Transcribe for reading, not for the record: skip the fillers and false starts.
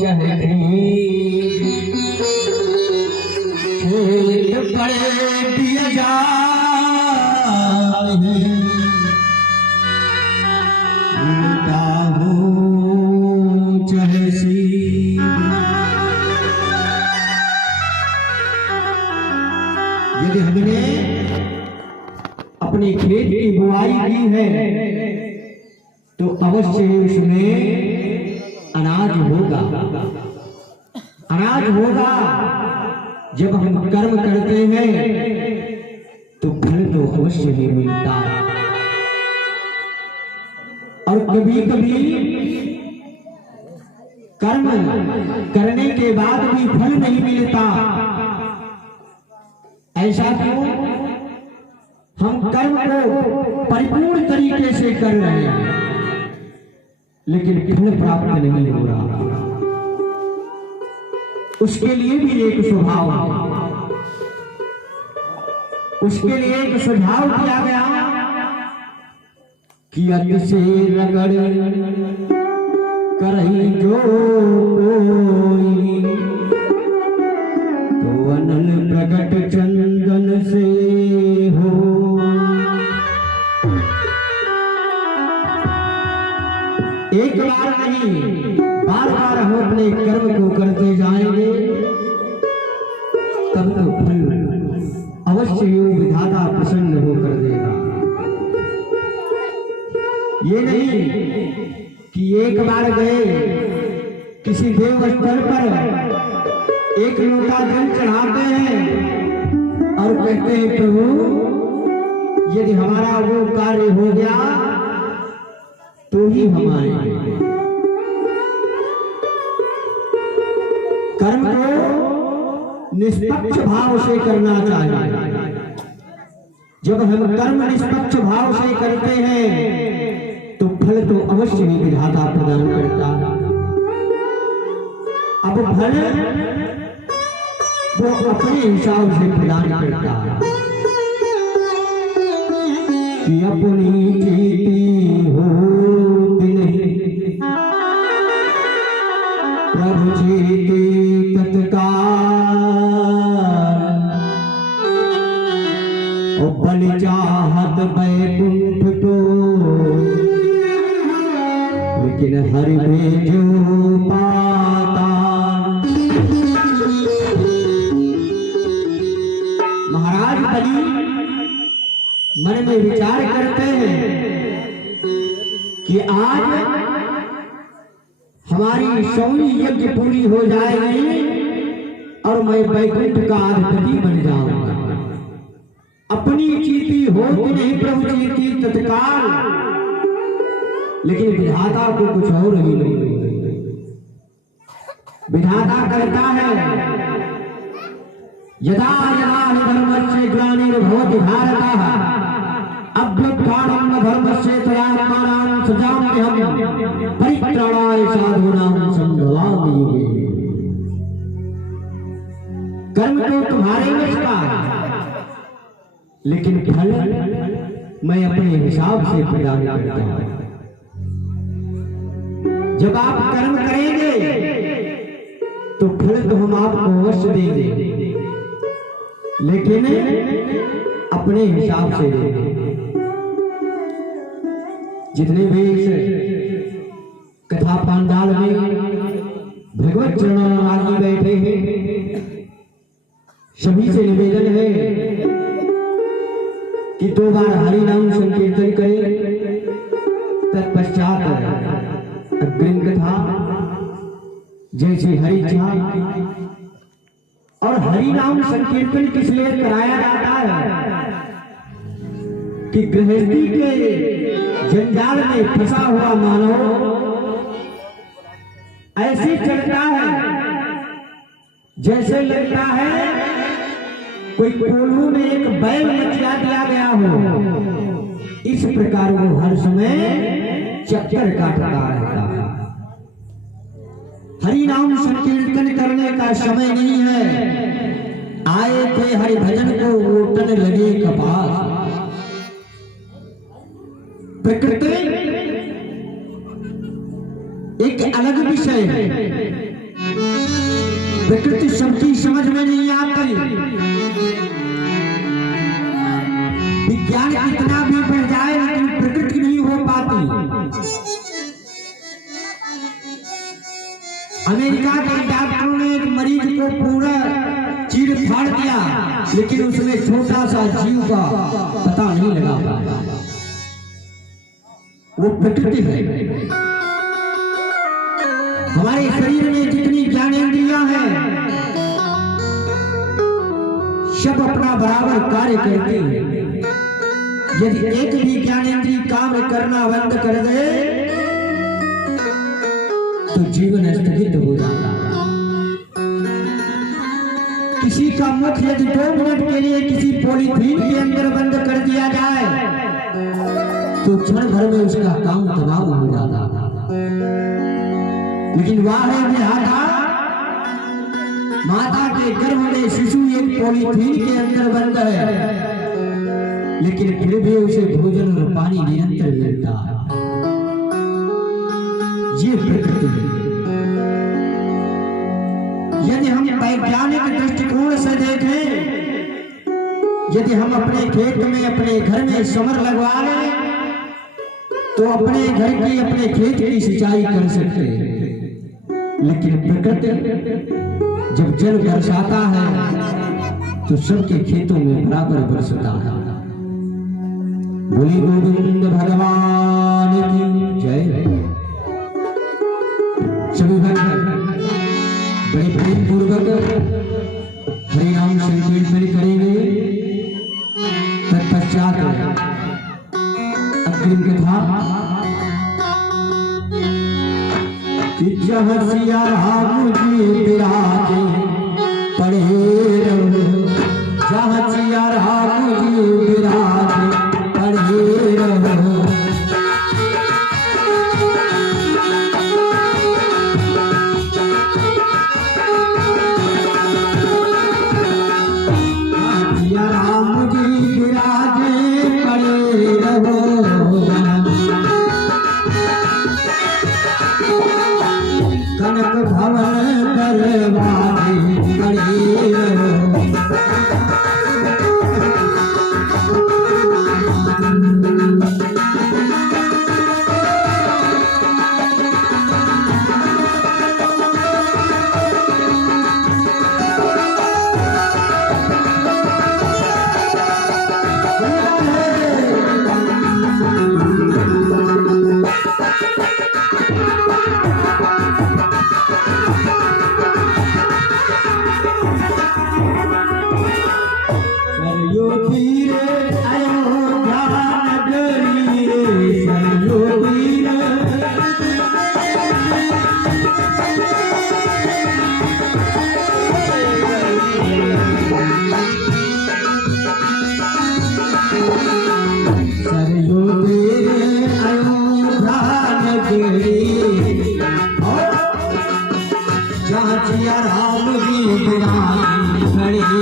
चाहे खेल पड़े दिए जाए उल्टा हो चाहे यदि हमने अपने खेत की बुआई की है तो अवश्य उसमें अनाज होगा। अनाज होगा। जब हम कर्म करते हैं तो फल तो अवश्य ही मिलता। और कभी कभी कर्म करने के बाद भी फल नहीं मिलता। ऐसा क्यों? हम कर्म को परिपूर्ण तरीके से कर रहे हैं लेकिन फल प्राप्त नहीं हो रहा। उसके लिए भी एक स्वभाव है। उसके लिए एक सुझाव दिया गया कि अति से रगड़ करही जो कोई तो अनल प्रगट चंदन से हो। एक बार नहीं, बार बार हम अपने कर्म को करते जाएंगे तब तो फल अवश्य ही विधाता प्रसन्न होकर देगा। ये नहीं कि एक बार गए किसी देव स्थल पर एक लोटा जल चढ़ाते हैं और कहते हैं प्रभु यदि हमारा वो कार्य हो गया तो ही हम आएंगे। कर्म को निष्पक्ष भाव से करना चाहिए। जब हम कर्म निष्पक्ष भाव से करते हैं तो फल तो अवश्य ही विधाता प्रदान करता है। अब फल वो अपने हिसाब से प्रदान करता है कि अपनी जीती होती नहीं प्रभु जीती तत्काल और बल चाहत बैकुंठ तो लेकिन हरि में जो पाता। महाराज बलि मन में विचार करते हैं कि आज हमारी 100वीं यज्ञ पूरी हो जाएगी और मैं बैकुंठ का अधिपति बन जाऊंगा। अपनी चीती होती नहीं प्रभु चीती तत्काल। लेकिन विधाता को कुछ और ही नहीं। विधाता करता है यदा यदा धर्मस्य ग्लानिर्भवति भारतः अभ्युत्थानं धर्मस्य तदात्मानं सृजाम्यहं परित्राणाय साधूनां संभवामि युगे। कर्म तो तुम्हारे वश का लेकिन फल मैं अपने हिसाब से प्रदान करता हूं। जब आप कर्म करेंगे तो फल तो हम आपको अवश्य देंगे लेकिन अपने हिसाब से देंगे। जितने भी कथा पांडाल में भगवत चरणों में आगे बैठे हैं सभी से निवेदन है कि 2 बार हरि नाम संकीर्तन करें। तत्पश्चात अग्रिम कथा जैसे हरि इच्छा। और हरि नाम संकीर्तन किस लिए कराया जाता है कि गृहस्थी के जंजाल में फंसा हुआ मानव ऐसे चलता है जैसे लगता है कोई कोल्हू में एक बैल मचिया दिया गया हो। इस प्रकार वो हर समय चक्कर काटता रहता है। हरि नाम संकीर्तन करने का समय नहीं है। आए थे हरि भजन को ओटन लगे कपास। प्रकृति एक अलग विषय है प्रकृति सबकी समझ में नहीं आती। विज्ञान कितना भी बढ़ जाए लेकिन प्रकृति नहीं हो पाती। अमेरिका के डॉक्टरों ने एक मरीज को पूरा चीर फाड़ दिया लेकिन उसमें छोटा सा जीव का पता नहीं लगा पाया। वो प्रकृति है। हमारे शरीर में जितनी ज्ञानेंद्रियां हैं सब अपना बराबर कार्य करती हैं। यदि एक भी ज्ञानेंद्रिय काम करना बंद कर दे तो जीवन स्थगित हो जाता है। किसी का मुख यदि 2 मिनट के लिए किसी पॉलीथीन के अंदर बंद कर दिया जाए तो क्षण भर में उसका काम तमाम हो जाता है। लेकिन वाह विधाता, माता के गर्भ में शिशु एक पॉलीथीन के अंदर बंद है लेकिन फिर भी उसे भोजन और पानी निरंतर मिलता है। ये प्रकृति है। यदि हम वैज्ञानिक दृष्टिकोण से देखें, यदि हम अपने खेत में अपने घर में समर लगवा लें तो अपने घर की अपने खेत की सिंचाई कर सकते हैं। लेकिन प्रकृति जब जल बरसाता है तो सबके खेतों में बराबर बरसता है। बोली गोविंद भगवान की जय। सभी भक्त बड़े प्रेम पूर्वक हरि नाम संकीर्तन करेंगे। तत्पश्चात अग्रिम कथा कि जहाँ सिया राम जी विराजे पढ़े रहो, जहाँ सिया राम जी विराजे पढ़े रहो। सिया राम जी विराजे पढ़े रहो, कनक भवन दरबारे पढ़े रहो।